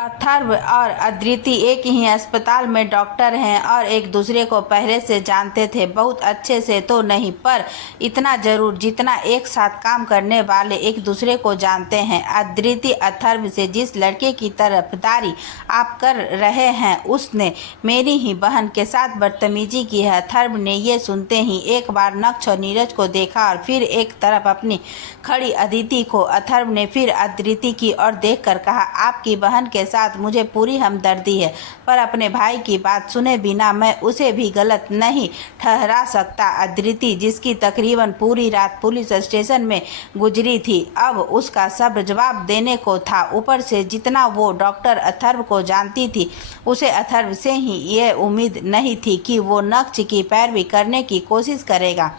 अथर्व और अदिति एक ही अस्पताल में डॉक्टर हैं और एक दूसरे को पहले से जानते थे। बहुत अच्छे से तो नहीं, पर इतना जरूर जितना एक साथ काम करने वाले एक दूसरे को जानते हैं। अदिति, अथर्व से जिस लड़के की तरफदारी आप कर रहे हैं उसने मेरी ही बहन के साथ बदतमीजी की है। अथर्व ने ये सुनते ही एक बार नक्श और नीरज को देखा और फिर एक तरफ अपनी खड़ी अदिति को। अथर्व ने फिर अदिति की ओर देखकर कहा, आपकी बहन के साथ मुझे पूरी हमदर्दी है, पर अपने भाई की बात सुने बिना मैं उसे भी गलत नहीं ठहरा सकता। अदिति, जिसकी तकरीबन पूरी रात पुलिस स्टेशन में गुजरी थी, अब उसका सब जवाब देने को था। ऊपर से जितना वो डॉक्टर अथर्व को जानती थी, उसे अथर्व से ही ये उम्मीद नहीं थी कि वो नक्श की पैरवी करने की कोशिश करेगा।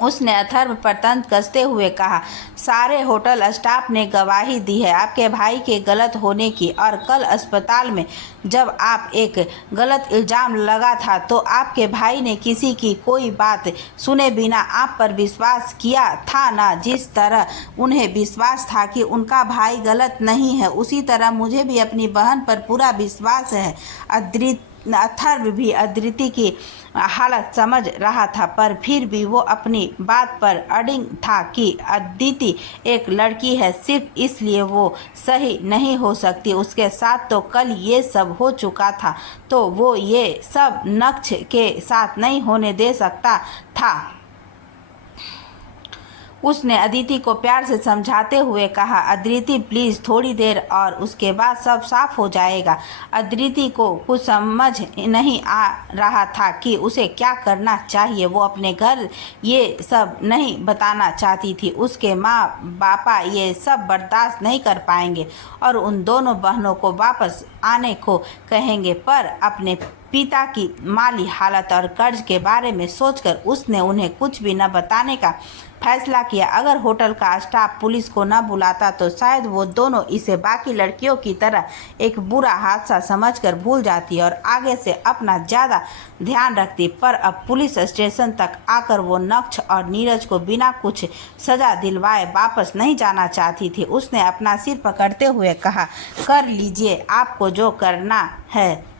उसने अथर्व पर तंज कसते हुए कहा, सारे होटल स्टाफ ने गवाही दी है आपके भाई के गलत होने की, और कल अस्पताल में जब आप एक गलत इल्ज़ाम लगा था तो आपके भाई ने किसी की कोई बात सुने बिना आप पर विश्वास किया था ना। जिस तरह उन्हें विश्वास था कि उनका भाई गलत नहीं है, उसी तरह मुझे भी अपनी बहन पर पूरा विश्वास है। अथर्व भी अदिति की हालत समझ रहा था, पर फिर भी वो अपनी बात पर अडिग था कि अदिति एक लड़की है, सिर्फ इसलिए वो सही नहीं हो सकती। उसके साथ तो कल ये सब हो चुका था, तो वो ये सब नक्श के साथ नहीं होने दे सकता था। उसने अदिति को प्यार से समझाते हुए कहा, अदिति प्लीज़ थोड़ी देर और उसके बाद सब साफ हो जाएगा। अदिति को कुछ समझ नहीं आ रहा था कि उसे क्या करना चाहिए। वो अपने घर ये सब नहीं बताना चाहती थी। उसके माँ बापा ये सब बर्दाश्त नहीं कर पाएंगे और उन दोनों बहनों को वापस आने को कहेंगे, पर अपने पिता की माली हालत और कर्ज के बारे में सोचकर उसने उन्हें कुछ भी न बताने का फैसला किया। अगर होटल का स्टाफ पुलिस को न बुलाता तो शायद वो दोनों इसे बाकी लड़कियों की तरह एक बुरा हादसा समझकर भूल जाती और आगे से अपना ज़्यादा ध्यान रखती। पर अब पुलिस स्टेशन तक आकर वो नक्श और नीरज को बिना कुछ सजा दिलवाए वापस नहीं जाना चाहती थी। उसने अपना सिर पकड़ते हुए कहा, कर लीजिए आपको जो करना है।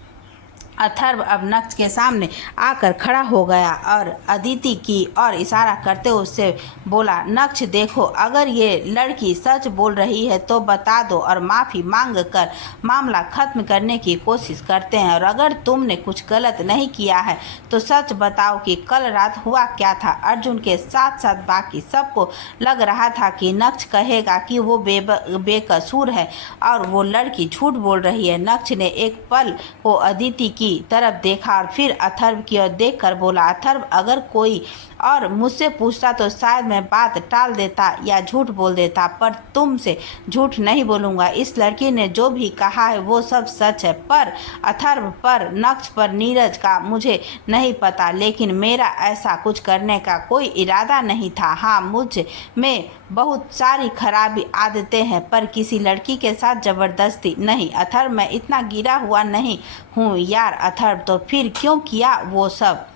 अथर्व अब नक्श के सामने आकर खड़ा हो गया और अदिति की ओर इशारा करते हुए उससे बोला, नक्श देखो, अगर ये लड़की सच बोल रही है तो बता दो और माफ़ी मांग कर मामला ख़त्म करने की कोशिश करते हैं। और अगर तुमने कुछ गलत नहीं किया है तो सच बताओ कि कल रात हुआ क्या था। अर्जुन के साथ साथ बाकी सबको लग रहा था कि नक्श कहेगा कि वो बेकसूर है और वो लड़की झूठ बोल रही है। नक्श ने एक पल को अदिति की तरफ देखा और फिर अथर्व की ओर देखकर बोला, अथर्व, अगर कोई और मुझसे पूछता तो शायद मैं बात टाल देता या झूठ बोल देता, पर तुमसे झूठ नहीं बोलूँगा। इस लड़की ने जो भी कहा है वो सब सच है। पर अथर्व, पर नक्श, पर नीरज का मुझे नहीं पता, लेकिन मेरा ऐसा कुछ करने का कोई इरादा नहीं था। हाँ, मुझ में बहुत सारी खराबी आदतें हैं, पर किसी लड़की के साथ ज़बरदस्ती नहीं। अथर्व, मैं इतना गिरा हुआ नहीं हूँ यार। अथर्व, तो फिर क्यों किया वो सब?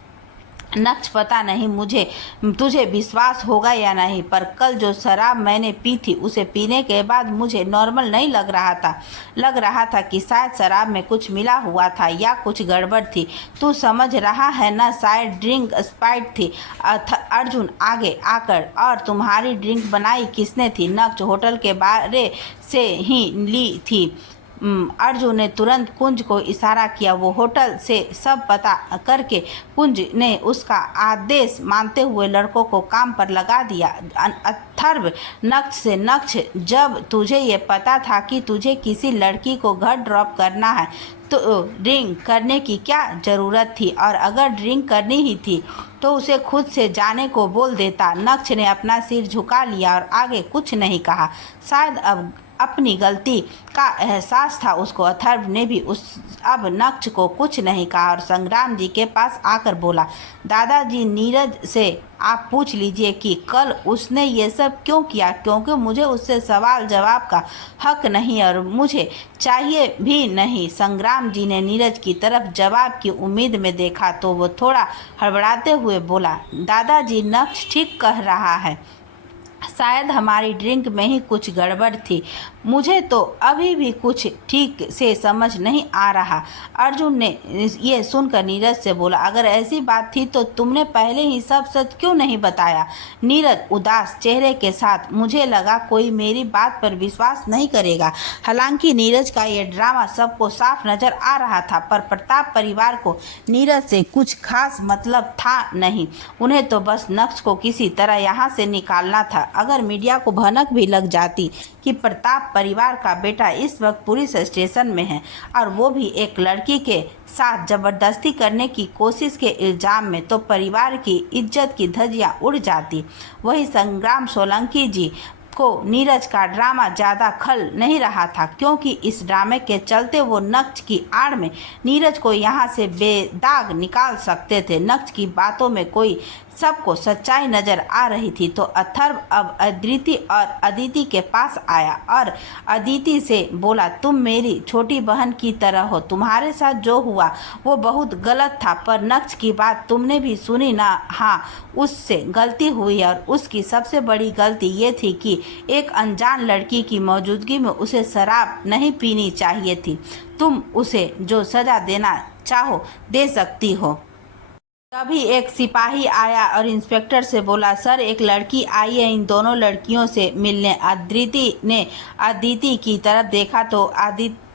नक्श, पता नहीं मुझे तुझे विश्वास होगा या नहीं, पर कल जो शराब मैंने पी थी उसे पीने के बाद मुझे नॉर्मल नहीं लग रहा था कि शायद शराब में कुछ मिला हुआ था या कुछ गड़बड़ थी। तू समझ रहा है ना, शायद ड्रिंक स्पाइट थी। अर्जुन आगे आकर, और तुम्हारी ड्रिंक बनाई किसने थी? नक्श, होटल के बारे से ही ली थी। अर्जुन ने तुरंत कुंज को इशारा किया। वो होटल से सब पता करके कुंज ने उसका आदेश मानते हुए लड़कों को काम पर लगा दिया। अथर्व नक्श से, नक्श, जब तुझे ये पता था कि तुझे किसी लड़की को घर ड्रॉप करना है तो ड्रिंक करने की क्या ज़रूरत थी? और अगर ड्रिंक करनी ही थी तो उसे खुद से जाने को बोल देता। नक्श ने अपना सिर झुका लिया और आगे कुछ नहीं कहा। शायद अब अपनी गलती का एहसास था उसको। अथर्व ने भी अब नक्श को कुछ नहीं कहा और संग्राम जी के पास आकर बोला, दादाजी, नीरज से आप पूछ लीजिए कि कल उसने ये सब क्यों किया, क्योंकि मुझे उससे सवाल जवाब का हक नहीं और मुझे चाहिए भी नहीं। संग्राम जी ने नीरज की तरफ जवाब की उम्मीद में देखा तो वो थोड़ा हड़बड़ाते हुए बोला, दादाजी, नक्श ठीक कह रहा है, शायद हमारी ड्रिंक में ही कुछ गड़बड़ थी। मुझे तो अभी भी कुछ ठीक से समझ नहीं आ रहा। अर्जुन ने ये सुनकर नीरज से बोला, अगर ऐसी बात थी तो तुमने पहले ही सब सच क्यों नहीं बताया? नीरज उदास चेहरे के साथ, मुझे लगा कोई मेरी बात पर विश्वास नहीं करेगा। हालांकि नीरज का ये ड्रामा सबको साफ नजर आ रहा था, पर प्रताप परिवार को नीरज से कुछ खास मतलब था नहीं। उन्हें तो बस नक्श को किसी तरह यहाँ से निकालना था। अगर मीडिया को भनक भी लग जाती कि प्रताप परिवार का बेटा इस वक्त पुलिस स्टेशन में है और वो भी एक लड़की के साथ जबरदस्ती करने की कोशिश के इल्जाम में, तो परिवार की इज्जत की धज्जियां उड़ जाती। वही संग्राम सोलंकी जी को नीरज का ड्रामा ज़्यादा खल नहीं रहा था, क्योंकि इस ड्रामे के चलते वो नक्श की आड़ में नीरज को यहाँ से बेदाग निकाल सकते थे। नक्श की बातों में कोई सबको सच्चाई नजर आ रही थी। तो अथर्व अब अदिति और अदिति के पास आया और अदिति से बोला, तुम मेरी छोटी बहन की तरह हो, तुम्हारे साथ जो हुआ वो बहुत गलत था, पर नक्श की बात तुमने भी सुनी ना? हाँ, उससे गलती हुई और उसकी सबसे बड़ी गलती ये थी कि एक अनजान लड़की की मौजूदगी में उसे शराब नहीं पीनी चाहिए थी। तुम उसे जो सजा देना चाहो दे सकती हो। तभी एक सिपाही आया और इंस्पेक्टर से बोला, सर एक लड़की आई है इन दोनों लड़कियों से मिलने। अदिति ने अदिति की तरफ देखा तो अदिति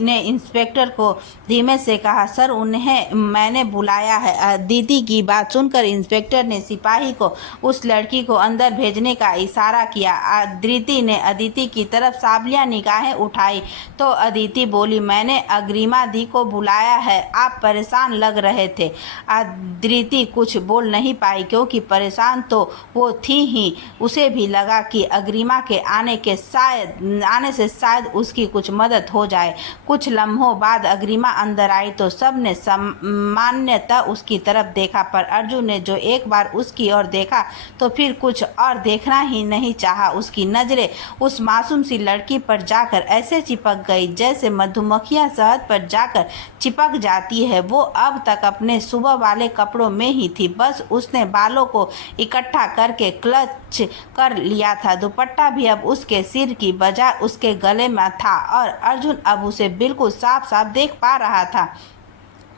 ने इंस्पेक्टर को धीमे से कहा, सर उन्हें मैंने बुलाया है। अदिति की बात सुनकर इंस्पेक्टर ने सिपाही को उस लड़की को अंदर भेजने का इशारा किया। अदिति ने अदिति की तरफ सावलिया निगाहें उठाई तो अदिति बोली, मैंने अग्रिमा दी को बुलाया है, आप परेशान लग रहे थे। अदिति कुछ बोल नहीं पाई, क्योंकि परेशान तो वो थी ही। उसे भी लगा कि अग्रिमा के आने से शायद उसकी कुछ मदद हो जाए। कुछ लम्हों बाद अग्रिमा अंदर आई तो सबने सामान्यतः उसकी तरफ देखा, पर अर्जुन ने जो एक बार उसकी ओर देखा तो फिर कुछ और देखना ही नहीं चाहा। उसकी नजरें उस मासूम सी लड़की पर जाकर ऐसे चिपक गई जैसे मधुमक्खियां शहद पर जाकर चिपक जाती है। वो अब तक अपने सुबह वाले कपड़ों में ही थी, बस उसने बालों को इकट्ठा करके क्लच कर लिया था। दुपट्टा भी अब उसके सिर की बजाय उसके गले में था और अर्जुन अब उसे बिल्कुल साफ साफ देख पा रहा था।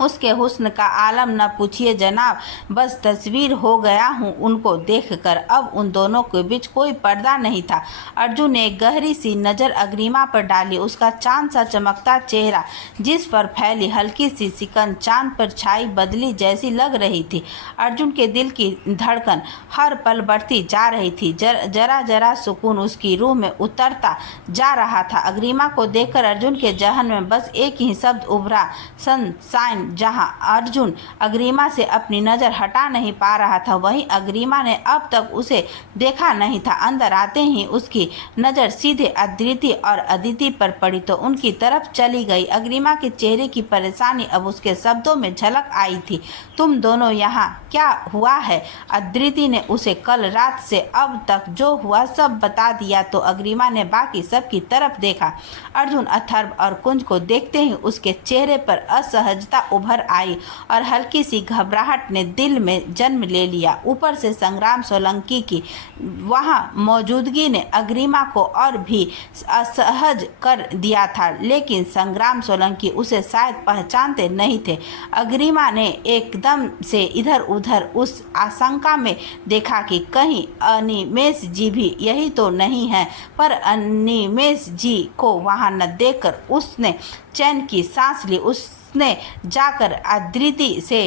उसके हुस्न का आलम न पूछिए जनाब, बस तस्वीर हो गया हूँ उनको देखकर। अब उन दोनों के बीच कोई पर्दा नहीं था। अर्जुन ने एक गहरी सी नज़र अग्रिमा पर डाली। उसका चांद सा चमकता चेहरा, जिस पर फैली हल्की सी सिकन चांद पर छाई बदली जैसी लग रही थी। अर्जुन के दिल की धड़कन हर पल बढ़ती जा रही थी। जरा जरा सुकून उसकी रूह में उतरता जा रहा था। अग्रिमा को देखकर अर्जुन के जहन में बस एक ही शब्द उभरा, सनशाइन। जहां अर्जुन अग्रिमा से अपनी नज़र हटा नहीं पा रहा था, वहीं अग्रिमा ने अब तक उसे देखा नहीं था। अंदर आते ही उसकी नज़र सीधे अदिति और अदिति पर पड़ी तो उनकी तरफ चली गई। अग्रिमा के चेहरे की परेशानी अब उसके शब्दों में झलक आई थी। तुम दोनों यहाँ क्या हुआ है? अदिति ने उसे कल रात से अब तक जो हुआ सब बता दिया तो अग्रिमा ने बाकी सब की तरफ देखा। अर्जुन, अथर्व और कुंज को देखते ही उसके चेहरे पर असहजता उभर आई और हल्की सी घबराहट ने दिल में जन्म ले लिया। ऊपर से संग्राम सोलंकी की वहां मौजूदगी ने अग्रिमा को और भी असहज कर दिया था, लेकिन संग्राम सोलंकी उसे शायद पहचानते नहीं थे। अग्रिमा ने एकदम से इधर उधर उस आशंका में देखा कि कहीं अनिमेष जी भी यही तो नहीं है, पर अनिमेष जी को वहां न देखकर उसने चैन की सांस ली। उसने जाकर अदिति से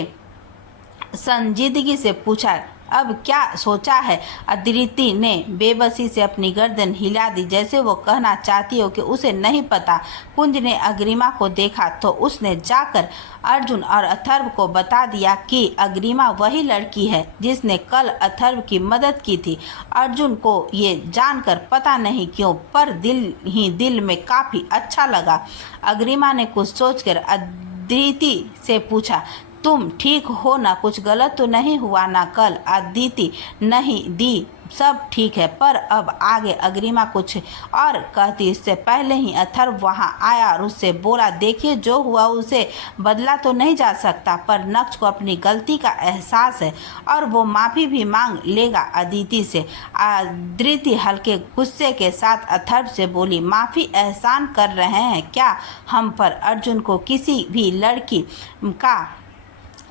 संजीदगी से पूछा, अब क्या सोचा है? अदिति ने बेबसी से अपनी गर्दन हिला दी, जैसे वो कहना चाहती हो कि उसे नहीं पता। कुंज ने अग्रिमा को देखा तो उसने जाकर अर्जुन और अथर्व को बता दिया कि अग्रिमा वही लड़की है जिसने कल अथर्व की मदद की थी। अर्जुन को ये जानकर पता नहीं क्यों पर दिल ही दिल में काफ़ी अच्छा लगा। अग्रिमा ने कुछ सोचकर अदिति से पूछा, तुम ठीक हो ना? कुछ गलत तो नहीं हुआ ना? कल अदिति नहीं दी सब ठीक है, पर अब आगे। अग्रिमा कुछ और कहती इससे पहले ही अथर्व वहां आया और उससे बोला, देखिए जो हुआ उसे बदला तो नहीं जा सकता, पर नक्श को अपनी गलती का एहसास है और वो माफ़ी भी मांग लेगा अदिति से। अदिति हल्के गुस्से के साथ अथर्व से बोली, माफ़ी एहसान कर रहे हैं क्या हम पर? अर्जुन को किसी भी लड़की का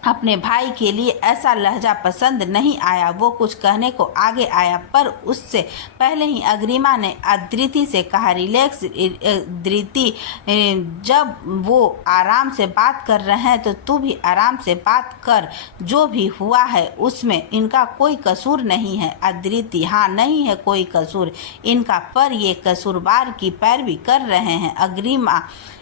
अपने भाई के लिए ऐसा लहजा पसंद नहीं आया। वो कुछ कहने को आगे आया, पर उससे पहले ही अग्रिमा ने अदिति से कहा, रिलैक्स अदिति, जब वो आराम से बात कर रहे हैं तो तू भी आराम से बात कर। जो भी हुआ है उसमें इनका कोई कसूर नहीं है अदिति। हाँ, नहीं है कोई कसूर इनका, पर ये कसूरवार की पैरवी कर रहे हैं। अग्रिमा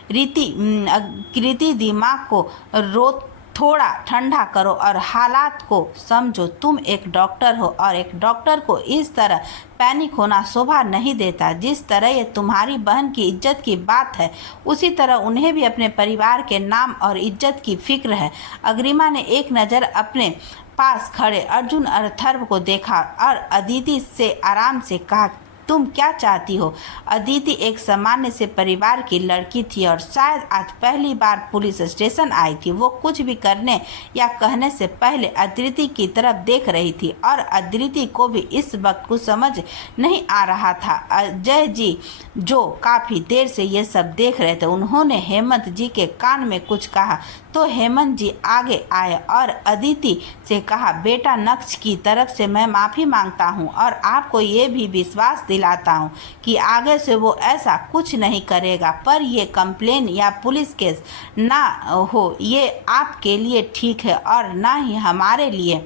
कृति दिमाग को थोड़ा ठंडा करो और हालात को समझो। तुम एक डॉक्टर हो और एक डॉक्टर को इस तरह पैनिक होना शोभा नहीं देता। जिस तरह ये तुम्हारी बहन की इज्जत की बात है, उसी तरह उन्हें भी अपने परिवार के नाम और इज्जत की फिक्र है। अग्रिमा ने एक नज़र अपने पास खड़े अर्जुन और अथर्व को देखा और अदिति से आराम से कहा, तुम क्या चाहती हो? अदिति एक सामान्य से परिवार की लड़की थी और शायद आज पहली बार पुलिस स्टेशन आई थी। वो कुछ भी करने या कहने से पहले अदिति की तरफ देख रही थी और अदिति को भी इस वक्त कुछ समझ नहीं आ रहा था। अजय जी जो काफ़ी देर से ये सब देख रहे थे, उन्होंने हेमंत जी के कान में कुछ कहा तो हेमंत जी आगे आए और अदिति से कहा, बेटा नक्श की तरफ से मैं माफ़ी मांगता हूँ और आपको ये भी विश्वास दिलाता हूँ कि आगे से वो ऐसा कुछ नहीं करेगा। पर ये कंप्लेन या पुलिस केस ना हो, ये आपके लिए ठीक है और ना ही हमारे लिए।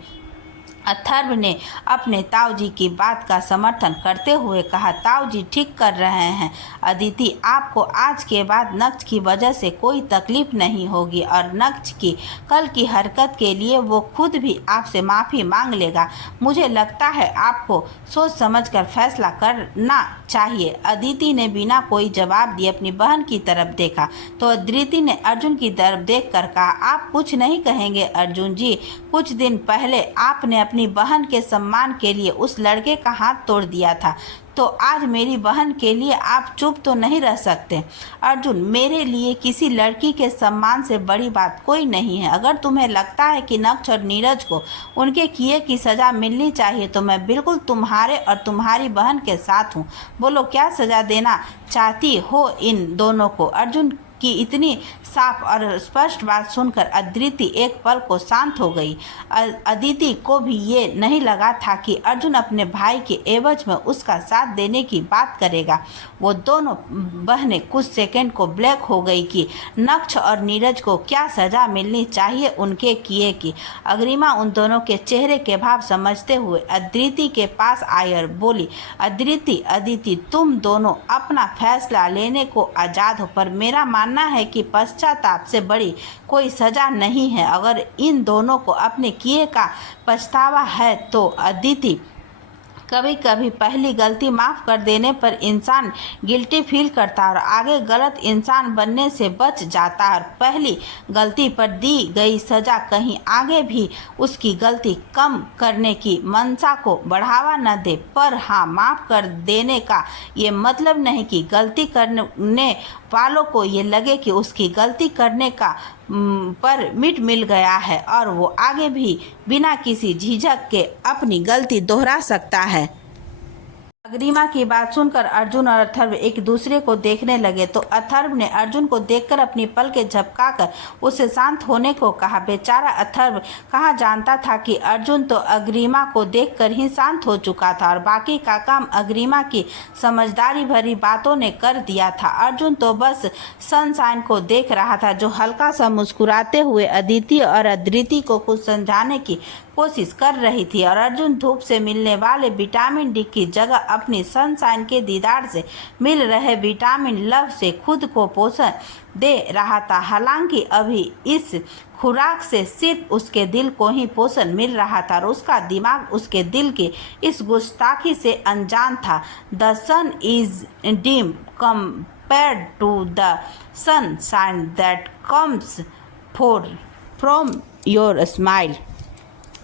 अथर्व ने अपने ताऊजी की बात का समर्थन करते हुए कहा, ताऊजी ठीक कर रहे हैं अदिति, आपको आज के बाद नक्श की वजह से कोई तकलीफ नहीं होगी और नक्श की कल की हरकत के लिए वो खुद भी आपसे माफ़ी मांग लेगा। मुझे लगता है आपको सोच समझकर फैसला करना चाहिए। अदिति ने बिना कोई जवाब दिए अपनी बहन की तरफ देखा तो अदिति ने अर्जुन की तरफ देखकर कहा, आप कुछ नहीं कहेंगे अर्जुन जी? कुछ दिन पहले आपने अपनी बहन के सम्मान के लिए उस लड़के का हाथ तोड़ दिया था, तो आज मेरी बहन के लिए आप चुप तो नहीं रह सकते। अर्जुन, मेरे लिए किसी लड़की के सम्मान से बड़ी बात कोई नहीं है। अगर तुम्हें लगता है कि नक्श और नीरज को उनके किए की सज़ा मिलनी चाहिए तो मैं बिल्कुल तुम्हारे और तुम्हारी बहन के साथ हूँ। बोलो, क्या सज़ा देना चाहती हो इन दोनों को? अर्जुन की इतनी साफ और स्पष्ट बात सुनकर अदिति एक पल को शांत हो गई। अदिति को भी ये नहीं लगा था कि अर्जुन अपने भाई के एवज में उसका साथ देने की बात करेगा। वो दोनों बहनें कुछ सेकंड को ब्लैक हो गई कि नक्श और नीरज को क्या सज़ा मिलनी चाहिए उनके किए की। अग्रिमा उन दोनों के चेहरे के भाव समझते हुए अदिति के पास आई और बोली, अदिति, तुम दोनों अपना फैसला लेने को आज़ाद हो, पर मेरा मानना है कि पश्चाताप से बड़ी कोई सज़ा नहीं है। अगर इन दोनों को अपने किए का पछतावा है तो अदिति, कभी कभी पहली गलती माफ़ कर देने पर इंसान गिल्टी फील करता है और आगे गलत इंसान बनने से बच जाता है। और पहली गलती पर दी गई सज़ा कहीं आगे भी उसकी गलती कम करने की मंशा को बढ़ावा न दे। पर हाँ, माफ़ कर देने का ये मतलब नहीं कि गलती करने वालों को ये लगे कि उसकी गलती करने का परमिट मिल गया है और वो आगे भी बिना किसी झिझक के अपनी गलती दोहरा सकता है। अग्रिमा की बात सुनकर अर्जुन और अथर्व एक दूसरे को देखने लगे तो अथर्व ने अर्जुन को देखकर अपनी पलकें झपकाकर उसे शांत होने को कहा। बेचारा अथर्व कहाँ जानता था कि अर्जुन तो अग्रिमा को देखकर ही शांत हो चुका था और बाकी का काम अग्रिमा की समझदारी भरी बातों ने कर दिया था। अर्जुन तो बस सनशाइन को देख रहा था जो हल्का सा मुस्कुराते हुए अदिति और अदिति को कुछ समझाने की कोशिश कर रही थी और अर्जुन धूप से मिलने वाले विटामिन डी की जगह अपनी सनशाइन के दीदार से मिल रहे विटामिन लव से खुद को पोषण दे रहा था। हालांकि अभी इस खुराक से सिर्फ उसके दिल को ही पोषण मिल रहा था और उसका दिमाग उसके दिल की इस गुस्ताखी से अनजान था। The sun is dim compared to the sunshine that comes from your smile.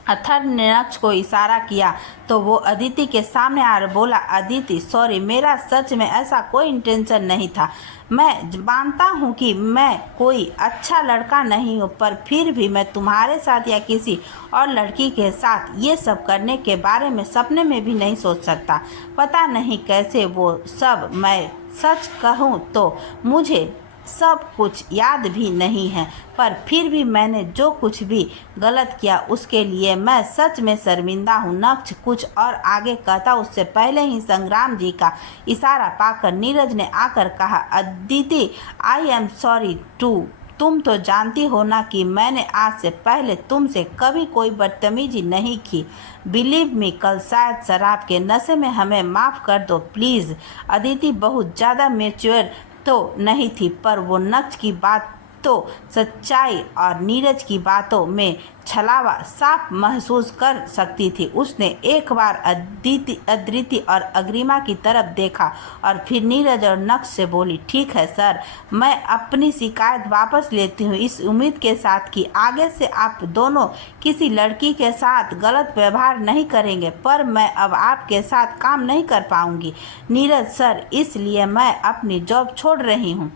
Atharv ने नक्श को इशारा किया तो वो अदिति के सामने आकर बोला, अदिति सॉरी, मेरा सच में ऐसा कोई इंटेंशन नहीं था। मैं मानता हूँ कि मैं कोई अच्छा लड़का नहीं हूँ, पर फिर भी मैं तुम्हारे साथ या किसी और लड़की के साथ ये सब करने के बारे में सपने में भी नहीं सोच सकता। पता नहीं कैसे वो सब, मैं सच कहूँ तो मुझे सब कुछ याद भी नहीं है, पर फिर भी मैंने जो कुछ भी गलत किया उसके लिए मैं सच में शर्मिंदा हूँ। नक्श कुछ और आगे कहता उससे पहले ही संग्राम जी का इशारा पाकर नीरज ने आकर कहा, Aditi I am sorry too. तुम तो जानती हो ना कि मैंने आज से पहले तुमसे कभी कोई बदतमीजी नहीं की। बिलीव मी, कल शायद शराब के नशे में हमें माफ़ कर दो प्लीज़। अदिति बहुत ज़्यादा मैच्योर तो नहीं थी, पर वो नक्श की बात तो सच्चाई और नीरज की बातों में छलावा साफ महसूस कर सकती थी। उसने एक बार अदिति और अग्रिमा की तरफ देखा और फिर नीरज और नक्श से बोली, ठीक है सर, मैं अपनी शिकायत वापस लेती हूँ, इस उम्मीद के साथ कि आगे से आप दोनों किसी लड़की के साथ गलत व्यवहार नहीं करेंगे, पर मैं अब आपके साथ काम नहीं कर पाऊँगी नीरज सर, इसलिए मैं अपनी जॉब छोड़ रही हूँ।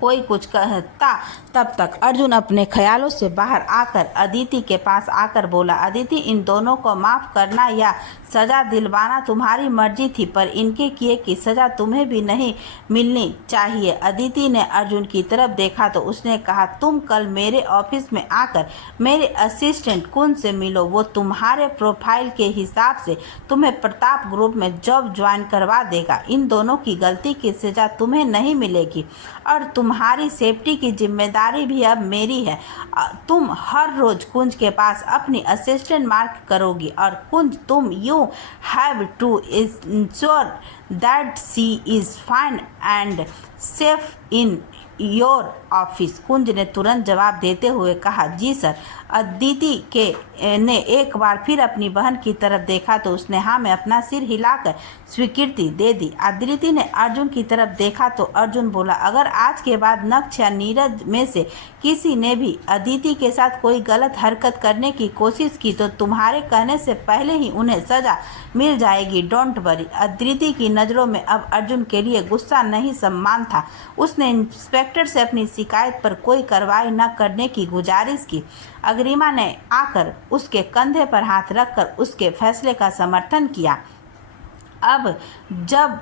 कोई कुछ कहता तब तक अर्जुन अपने ख्यालों से बाहर आकर अदिति के पास आकर बोला, अदिति इन दोनों को माफ़ करना या सज़ा दिलवाना तुम्हारी मर्जी थी, पर इनके किए की सज़ा तुम्हें भी नहीं मिलनी चाहिए। अदिति ने अर्जुन की तरफ देखा तो उसने कहा, तुम कल मेरे ऑफिस में आकर मेरे असिस्टेंट कुंज से मिलो, वो तुम्हारे प्रोफाइल के हिसाब से तुम्हें प्रताप ग्रुप में जॉब ज्वाइन करवा देगा। इन दोनों की गलती की सज़ा तुम्हें नहीं मिलेगी और तुम्हारी सेफ्टी की जिम्मेदारी भी अब मेरी है। तुम हर रोज कुंज के पास अपनी असिस्टेंट मार्क करोगी और कुंज तुम you have to ensure that she is fine and safe in your office. Kunj ने तुरंत जवाब देते हुए कहा, जी सर। अदिति ने एक बार फिर अपनी बहन की तरफ देखा तो उसने हाँ में अपना सिर हिलाकर स्वीकृति दे दी। अदिति ने अर्जुन की तरफ देखा तो अर्जुन बोला, अगर आज के बाद नक्श या नीरज में से किसी ने भी अदिति के साथ कोई गलत हरकत करने की कोशिश की तो तुम्हारे कहने से पहले ही उन्हें सजा मिल जाएगी, डोंट वरी। अदिति की नज़रों में अब अर्जुन के लिए गुस्सा नहीं सम्मान था। उसने इंस्पेक्टर से अपनी शिकायत पर कोई कार्रवाई न करने की गुजारिश की। अग्रिमा ने आकर उसके कंधे पर हाथ रखकर उसके फैसले का समर्थन किया। अब जब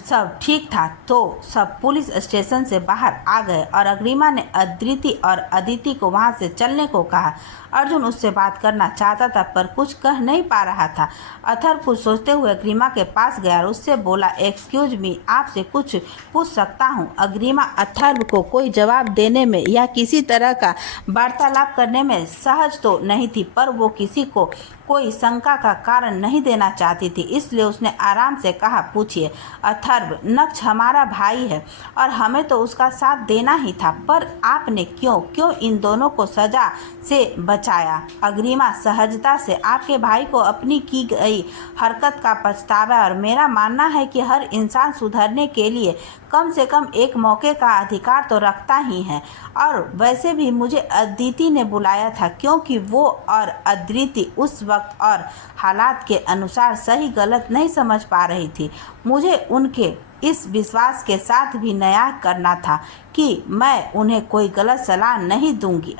सब ठीक था तो सब पुलिस स्टेशन से बाहर आ गए और अग्रिमा ने अदिति और अदिति को वहां से चलने को कहा। अर्जुन उससे बात करना चाहता था पर कुछ कह नहीं पा रहा था। अथर्व कुछ सोचते हुए अग्रिमा के पास गया और उससे बोला, एक्सक्यूज मी, आपसे कुछ पूछ सकता हूँ। अग्रिमा अथर्व को कोई जवाब देने में या किसी तरह का वार्तालाप करने में सहज तो नहीं थी, पर वो किसी को कोई शंका का कारण नहीं देना चाहती थी, इसलिए उसने आराम से कहा, पूछिए। अथर्व, नक्श हमारा भाई है और हमें तो उसका साथ देना ही था, पर आपने क्यों इन दोनों को सजा से बचाया? अग्रिमा सहजता से, आपके भाई को अपनी की गई हरकत का पछतावा, और मेरा मानना है कि हर इंसान सुधरने के लिए कम से कम एक मौके का अधिकार तो रखता ही है। और वैसे भी मुझे अदिति ने बुलाया था क्योंकि वो और अदिति उस वक्त और हालात के अनुसार सही गलत नहीं समझ पा रही थी। मुझे उनके इस विश्वास के साथ भी न्याय करना था कि मैं उन्हें कोई गलत सलाह नहीं दूंगी।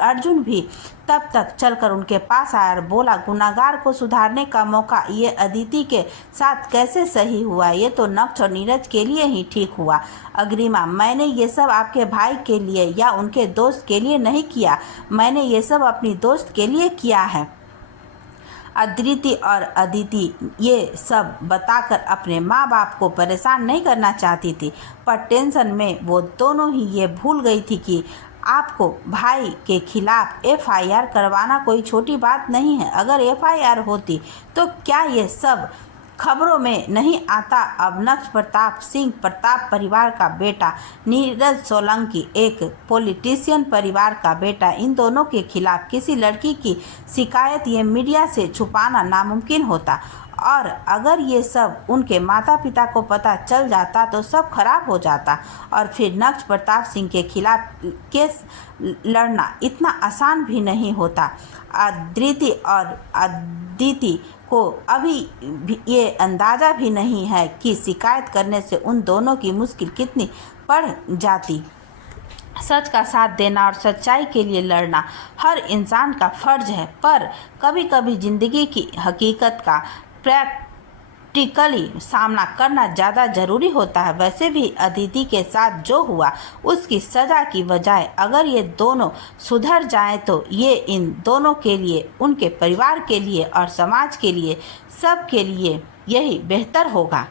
अर्जुन भी तब तक चलकर उनके पास आया और बोला, गुनाहगार को सुधारने का मौका ये अदिति के साथ कैसे सही हुआ? ये तो नक्श और नीरज के लिए ही ठीक हुआ। अग्रिमा, मैंने ये सब आपके भाई के लिए या उनके दोस्त के लिए नहीं किया, मैंने ये सब अपनी दोस्त के लिए किया है। अदिति और अदिति ये सब बताकर अपने माँ बाप को परेशान नहीं करना चाहती थी, पर टेंशन में वो दोनों ही ये भूल गई थी कि आपको भाई के खिलाफ एफआईआर करवाना कोई छोटी बात नहीं है। अगर एफआईआर होती तो क्या ये सब खबरों में नहीं आता? अब नक्श प्रताप सिंह प्रताप परिवार का बेटा, नीरज सोलंकी एक पॉलिटिशियन परिवार का बेटा, इन दोनों के खिलाफ किसी लड़की की शिकायत ये मीडिया से छुपाना नामुमकिन होता और अगर ये सब उनके माता पिता को पता चल जाता तो सब खराब हो जाता और फिर नक्श प्रताप सिंह के खिलाफ केस लड़ना इतना आसान भी नहीं होता। अदिति और अदिति को अभी भी ये अंदाज़ा भी नहीं है कि शिकायत करने से उन दोनों की मुश्किल कितनी बढ़ जाती। सच का साथ देना और सच्चाई के लिए लड़ना हर इंसान का फर्ज है, पर कभी कभी ज़िंदगी की हकीकत का प्रैक्टिकली सामना करना ज़्यादा ज़रूरी होता है। वैसे भी अदिति के साथ जो हुआ उसकी सज़ा की बजाय अगर ये दोनों सुधर जाएं तो ये इन दोनों के लिए, उनके परिवार के लिए और समाज के लिए, सब के लिए यही बेहतर होगा।